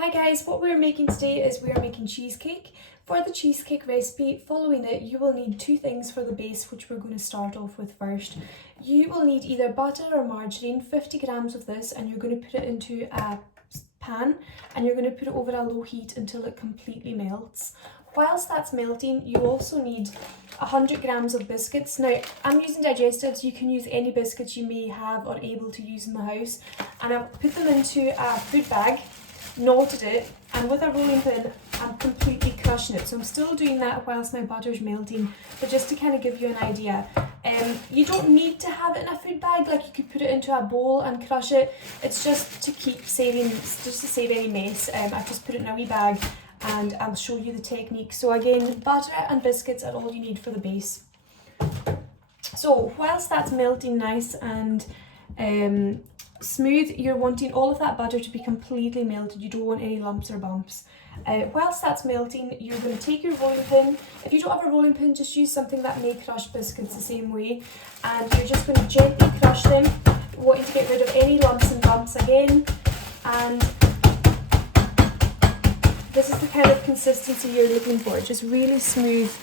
Hi guys, what we're making today is we are making cheesecake. For the cheesecake recipe, following it, you will need two things for the base, which we're going to start off with first. You will need either butter or margarine, 50 grams of this, and you're going to put it into a pan and you're going to put it over a low heat until it completely melts. Whilst that's melting, you also need 100 grams of biscuits. Now, I'm using digestives. You can use any biscuits you may have or able to use in the house. And I've put them into a food bag, knotted it, and with a rolling pin I'm completely crushing it. So I'm still doing that whilst my butter's melting, but just to kind of give you an idea. You don't need to have it in a food bag, like you could put it into a bowl and crush it. It's just to keep saving, just to save any mess. I've just put it in a wee bag and I'll show you the technique. So again, butter and biscuits are all you need for the base. So whilst that's melting nice and smooth, you're wanting all of that butter to be completely melted. You don't want any lumps or bumps. Whilst that's melting, you're going to take your rolling pin. If you don't have a rolling pin, just use something that may crush biscuits the same way, and you're just going to gently crush them, wanting to get rid of any lumps and bumps again. And this is the kind of consistency you're looking for, just really smooth,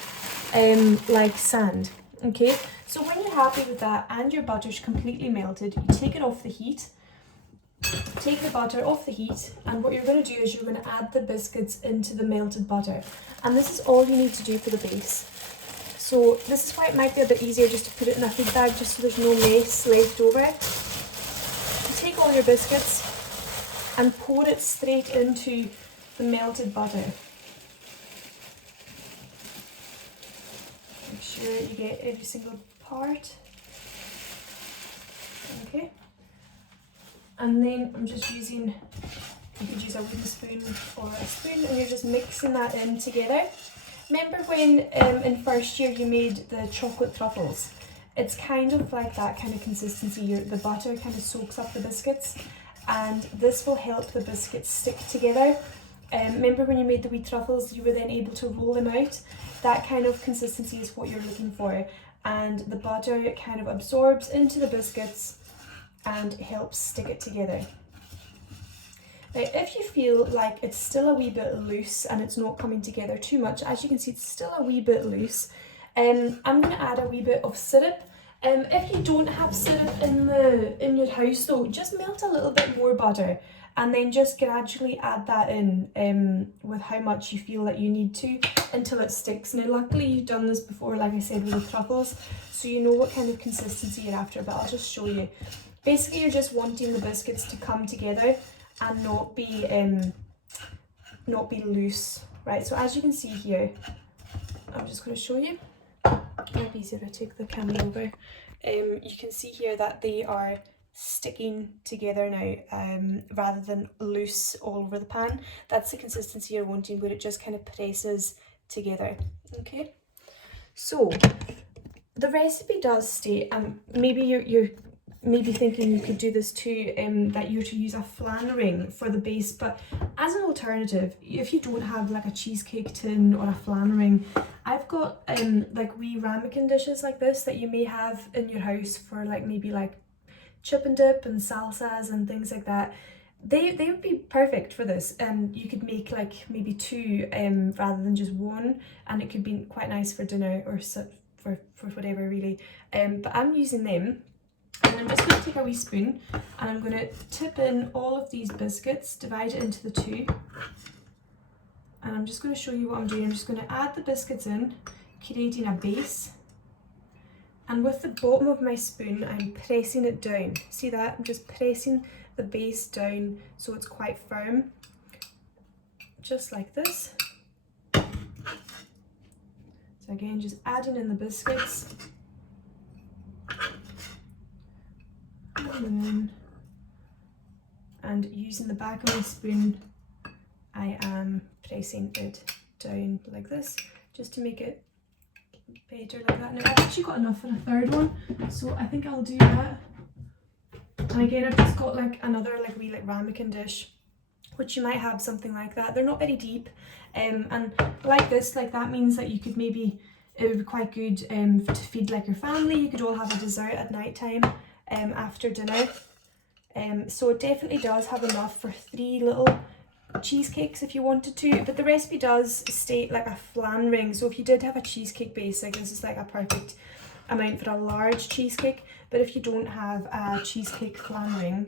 like sand. Okay, so when you're happy with that and your butter's completely melted, you take it off the heat. Take the butter off the heat, and what you're going to do is you're going to add the biscuits into the melted butter. And this is all you need to do for the base. So this is why it might be a bit easier just to put it in a food bag, just so there's no mess left over. You take all your biscuits and pour it straight into the melted butter. Make sure you get every single part. Okay. And then I'm just using, you could use a wooden spoon or a spoon, and you're just mixing that in together. Remember when in first year you made the chocolate truffles? It's kind of like that kind of consistency. The butter kind of soaks up the biscuits, and this will help the biscuits stick together. Remember when you made the wee truffles, you were then able to roll them out? That kind of consistency is what you're looking for, and the butter kind of absorbs into the biscuits and helps stick it together. Now, if you feel like it's still a wee bit loose and it's not coming together too much, as you can see, it's still a wee bit loose, I'm going to add a wee bit of syrup. If you don't have syrup in your house though, just melt a little bit more butter and then just gradually add that in with how much you feel that you need to until it sticks. Now luckily you've done this before, like I said, with the truffles, so you know what kind of consistency you're after, but I'll just show you. Basically you're just wanting the biscuits to come together and not be loose, right? So as you can see here, I'm just going to show you. It might be easier if I take the camera over. You can see here that they are sticking together now, rather than loose all over the pan. That's the consistency you're wanting, where it just kind of presses together. Okay, so the recipe does state, maybe you're maybe thinking you could do this too, that you're to use a flan ring for the base, but as an alternative, if you don't have like a cheesecake tin or a flan ring, I've got like wee ramekin dishes like this that you may have in your house for like maybe like chip and dip and salsas and things like that. They would be perfect for this, and you could make like maybe two rather than just one, and it could be quite nice for dinner or for whatever really. But I'm using them. And I'm just going to take a wee spoon and I'm going to tip in all of these biscuits, divide it into the two, and I'm just going to show you what I'm doing. I'm just going to add the biscuits in, creating a base, and with the bottom of my spoon I'm pressing it down. See that? I'm just pressing the base down so it's quite firm, just like this. So again, just adding in the biscuits. And using the back of my spoon, I am pressing it down like this, just to make it better like that. Now I've actually got enough for a third one, so I think I'll do that. And again, I've just got like another like wee like ramekin dish, which you might have something like that. They're not very deep, and like this, like that means that you could maybe, it would be quite good to feed like your family. You could all have a dessert at night time. After dinner, so it definitely does have enough for 3 little cheesecakes if you wanted to, but the recipe does state like a flan ring. So if you did have a cheesecake base, like this is like a perfect amount for a large cheesecake. But if you don't have a cheesecake flan ring,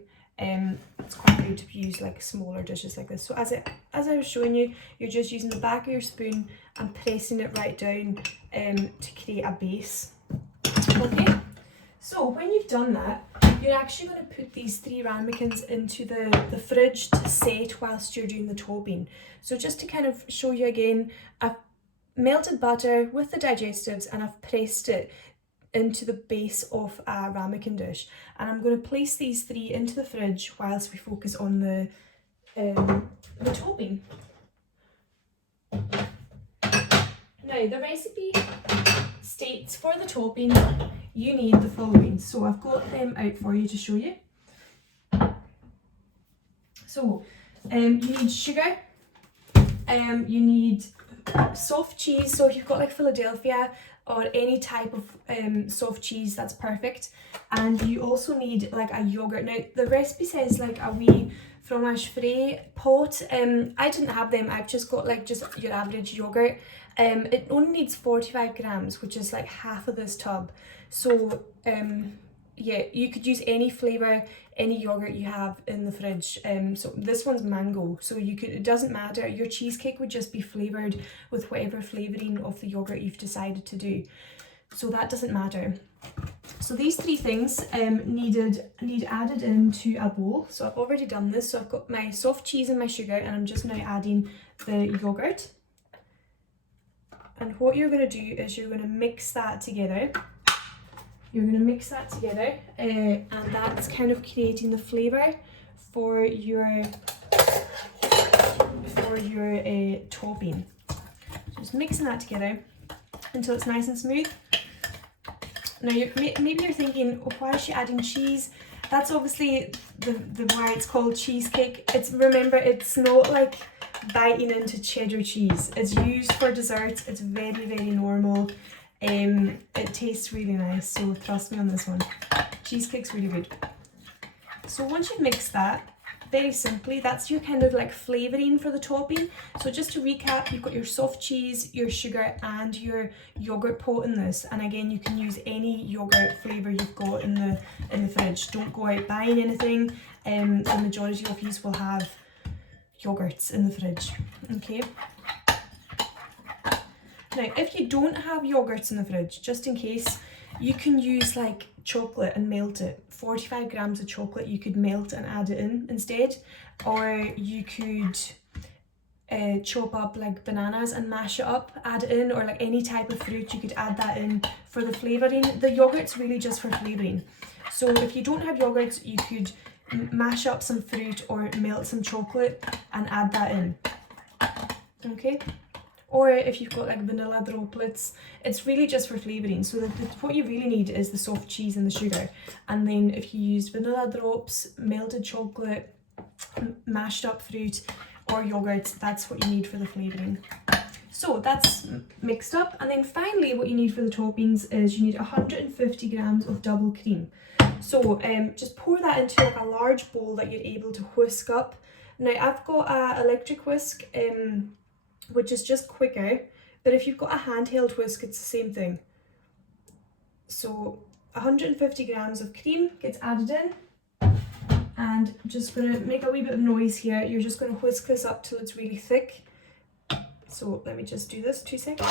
it's quite good to use like smaller dishes like this. So as I was showing you, you're just using the back of your spoon and pressing it right down to create a base. Okay, so when you've done that, you're actually going to put these 3 ramekins into the fridge to set whilst you're doing the topping. So just to kind of show you again, I've melted butter with the digestives and I've pressed it into the base of a ramekin dish, and I'm going to place these 3 into the fridge whilst we focus on the topping. Now the recipe states for the topping you need the following, so I've got them out for you to show you. So you need sugar, you need soft cheese, so if you've got like Philadelphia or any type of soft cheese, that's perfect. And you also need like a yogurt. Now the recipe says like a wee fromage frais pot. I didn't have them, I've just got like just your average yogurt. It only needs 45 grams, which is like half of this tub. So yeah, you could use any flavour, any yogurt you have in the fridge. So this one's mango, so you could, it doesn't matter, your cheesecake would just be flavoured with whatever flavouring of the yogurt you've decided to do. So that doesn't matter. So these 3 things need added into a bowl. So I've already done this, so I've got my soft cheese and my sugar, and I'm just now adding the yogurt. And what you're going to do is you're going to mix that together. You're going to mix that together, and that's kind of creating the flavour for your topping. Just mixing that together until it's nice and smooth. Now maybe you're thinking, oh, why is she adding cheese? That's obviously the why it's called cheesecake. Remember, it's not like biting into cheddar cheese. It's used for desserts. It's very, very normal. It tastes really nice, so trust me on this one. Cheesecake's really good. So once you've mixed that, very simply, that's your kind of like flavouring for the topping. So just to recap, you've got your soft cheese, your sugar and your yogurt pot in this. And again, you can use any yogurt flavour you've got in the fridge. Don't go out buying anything. The majority of you will have yogurts in the fridge. Okay. Now, if you don't have yogurts in the fridge, just in case, you can use like chocolate and melt it. 45 grams of chocolate you could melt and add it in instead, or you could chop up like bananas and mash it up, add it in, or like any type of fruit you could add that in for the flavouring. The yogurt's really just for flavouring. So if you don't have yogurts, you could mash up some fruit or melt some chocolate and add that in. Okay. Or if you've got like vanilla droplets, it's really just for flavouring. So what you really need is the soft cheese and the sugar. And then if you used vanilla drops, melted chocolate, mashed up fruit or yogurt, that's what you need for the flavouring. So that's mixed up. And then finally what you need for the toppings is you need 150 grams of double cream. So just pour that into like a large bowl that you're able to whisk up. Now I've got an electric whisk, which is just quicker, but if you've got a handheld whisk, it's the same thing. So 150 grams of cream gets added in, and I'm just going to make a wee bit of noise here. You're just going to whisk this up till it's really thick. So let me just do this, 2 seconds.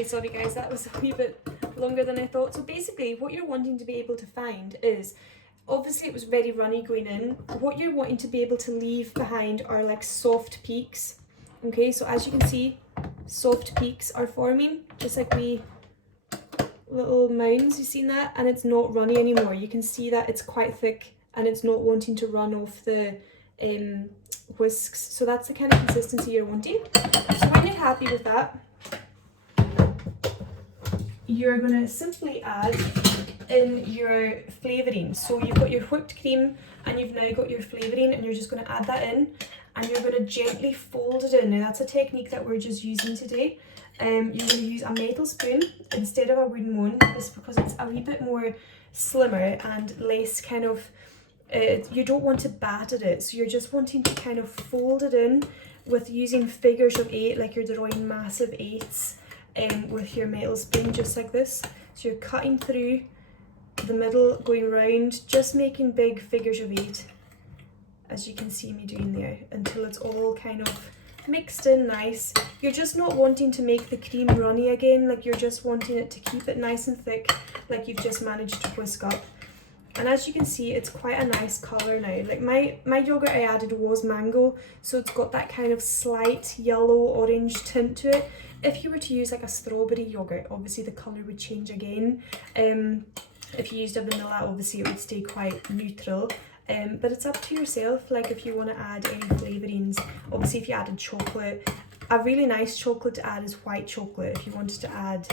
Okay, sorry guys, that was a wee bit longer than I thought. So basically what you're wanting to be able to find is, obviously it was very runny going in, what you're wanting to be able to leave behind are like soft peaks. Okay, so as you can see, soft peaks are forming, just like wee little mounds, you've seen that? And it's not runny anymore. You can see that it's quite thick and it's not wanting to run off the whisks. So that's the kind of consistency you're wanting. So when you're happy with that, you're going to simply add in your flavouring. So you've got your whipped cream and you've now got your flavouring, and you're just going to add that in and you're going to gently fold it in. Now that's a technique that we're just using today. You're going to use a metal spoon instead of a wooden one, just because it's a wee bit more slimmer and less kind of, you don't want to batter it, so you're just wanting to kind of fold it in with using figures of 8, like you're drawing massive 8s with your metal spoon, just like this. So you're cutting through the middle, going round, just making big figures of 8, as you can see me doing there, until it's all kind of mixed in nice. You're just not wanting to make the cream runny again, like you're just wanting it to keep it nice and thick, like you've just managed to whisk up. And as you can see, it's quite a nice colour now. Like my yogurt I added was mango, so it's got that kind of slight yellow orange tint to it. If you were to use like a strawberry yogurt, obviously the colour would change again. If you used a vanilla, obviously it would stay quite neutral. But it's up to yourself, like if you want to add any flavourings. Obviously if you added chocolate, a really nice chocolate to add is white chocolate. If you wanted to add,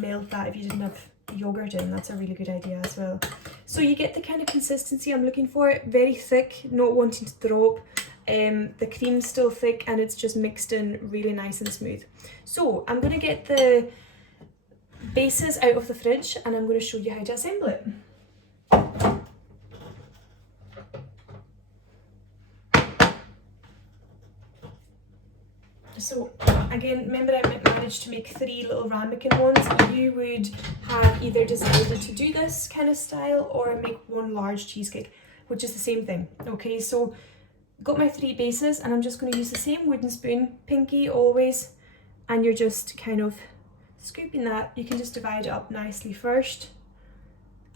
melt that if you didn't have yogurt in, that's a really good idea as well. So you get the kind of consistency I'm looking for, very thick, not wanting to drop. The cream's still thick and it's just mixed in really nice and smooth. So I'm going to get the bases out of the fridge and I'm going to show you how to assemble it. So again, remember I managed to make 3 little ramekin ones. You would have either decided to do this kind of style or make one large cheesecake, which is the same thing. Okay, so got my 3 bases and I'm just going to use the same wooden spoon, pinky always, and you're just kind of scooping that. You can just divide it up nicely first.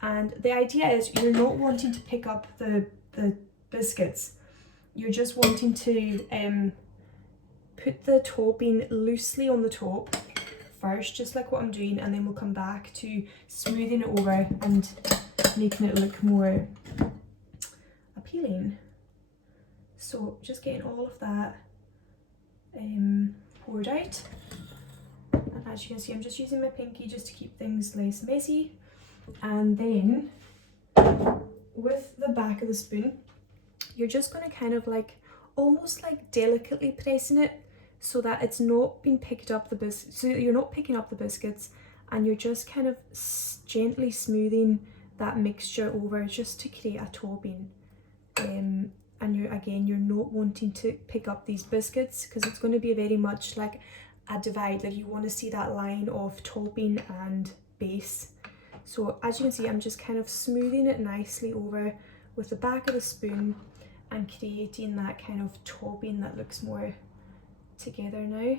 And the idea is you're not wanting to pick up the biscuits. You're just wanting to put the topping loosely on the top first, just like what I'm doing, and then we'll come back to smoothing it over and making it look more appealing. So just getting all of that poured out, and as you can see I'm just using my pinky just to keep things less messy. And then with the back of the spoon you're just going to kind of like almost like delicately pressing it so that it's not being picked up so you're not picking up the biscuits, and you're just kind of gently smoothing that mixture over just to create a topping. And you're not wanting to pick up these biscuits because it's going to be very much like a divide, like you want to see that line of topping and base. So as you can see, I'm just kind of smoothing it nicely over with the back of the spoon and creating that kind of topping that looks more together now.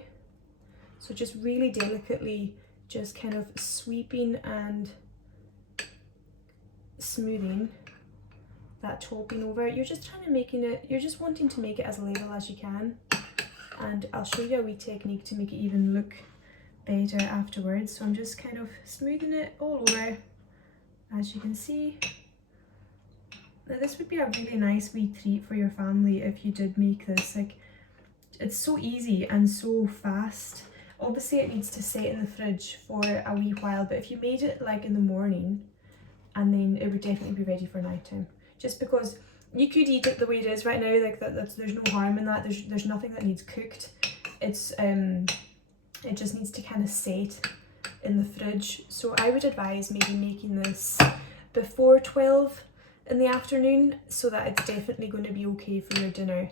So just really delicately just kind of sweeping and smoothing that topping over. You're just trying to making it, you're just wanting to make it as level as you can. And I'll show you a wee technique to make it even look better afterwards. So I'm just kind of smoothing it all over, as you can see. Now this would be a really nice wee treat for your family if you did make this. Like, it's so easy and so fast. Obviously it needs to sit in the fridge for a wee while, but if you made it like in the morning, and then it would definitely be ready for night time. Just because you could eat it the way it is right now, like there's no harm in that. There's nothing that needs cooked. It's it just needs to kind of set in the fridge. So I would advise maybe making this before 12 in the afternoon, so that it's definitely going to be okay for your dinner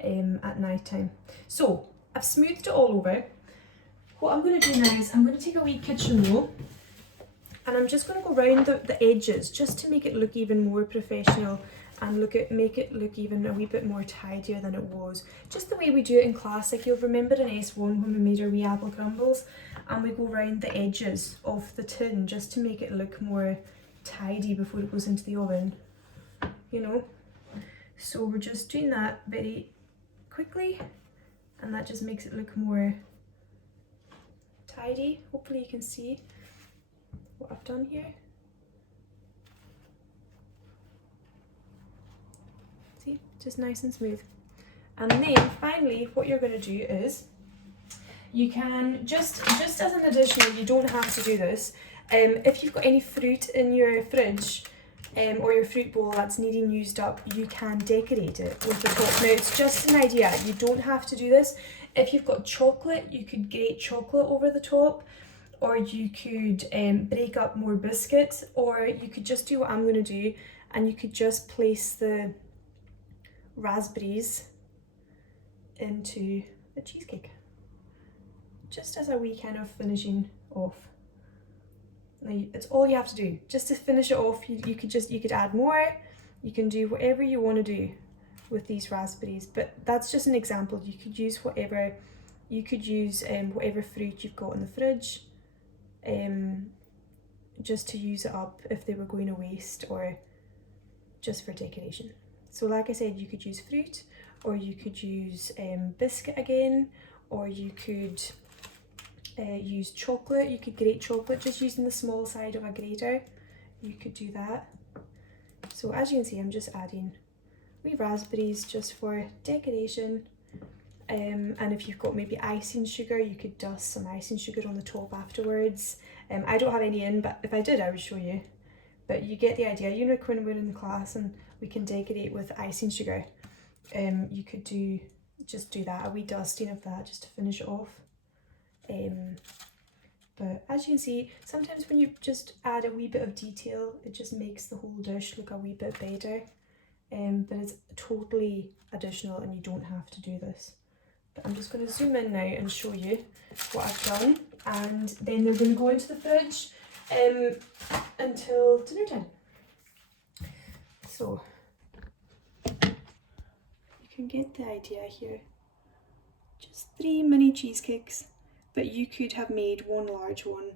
at night time. So I've smoothed it all over. What I'm going to do now is I'm going to take a wee kitchen roll, and I'm just going to go around the edges just to make it look even more professional and make it look even a wee bit more tidier than it was. Just the way we do it in class. Like, you'll remember in S1 when we made our wee apple crumbles, and we go around the edges of the tin just to make it look more tidy before it goes into the oven, you know. So we're just doing that very quickly, and that just makes it look more tidy. Hopefully you can see what I've done here. See, just nice and smooth. And then finally what you're going to do is, you can just as an additional, you don't have to do this, if you've got any fruit in your fridge or your fruit bowl that's needing used up, you can decorate it with the top. Now it's just an idea, you don't have to do this. If you've got chocolate, you could grate chocolate over the top, or you could break up more biscuit, or you could just do what I'm going to do, and you could just place the raspberries into the cheesecake, just as a wee kind of finishing off. Now, it's all you have to do just to finish it off. You could add more, you can do whatever you want to do with these raspberries, but that's just an example. You could use whatever, whatever fruit you've got in the fridge, just to use it up if they were going to waste, or just for decoration. So like I said, you could use fruit, or you could use biscuit again, or you could use chocolate. You could grate chocolate just using the small side of a grater. You could do that. So as you can see, I'm just adding wee raspberries just for decoration. And if you've got maybe icing sugar, you could dust some icing sugar on the top afterwards. I don't have any in, but if I did, I would show you. But you get the idea. You know, when we're in class and we can decorate with icing sugar, you could just do that, a wee dusting of that just to finish it off. But as you can see, sometimes when you just add a wee bit of detail, it just makes the whole dish look a wee bit better. But it's totally additional and you don't have to do this. But I'm just going to zoom in now and show you what I've done, and then they're going to go into the fridge until dinner time. So you can get the idea here. Just 3 mini cheesecakes, but you could have made one large one,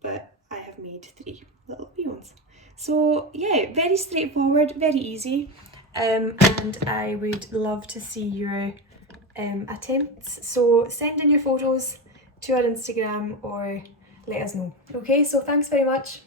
but I have made 3 little wee ones. So yeah, very straightforward, very easy, and I would love to see your attempts. So send in your photos to our Instagram or let us know. Okay, so thanks very much.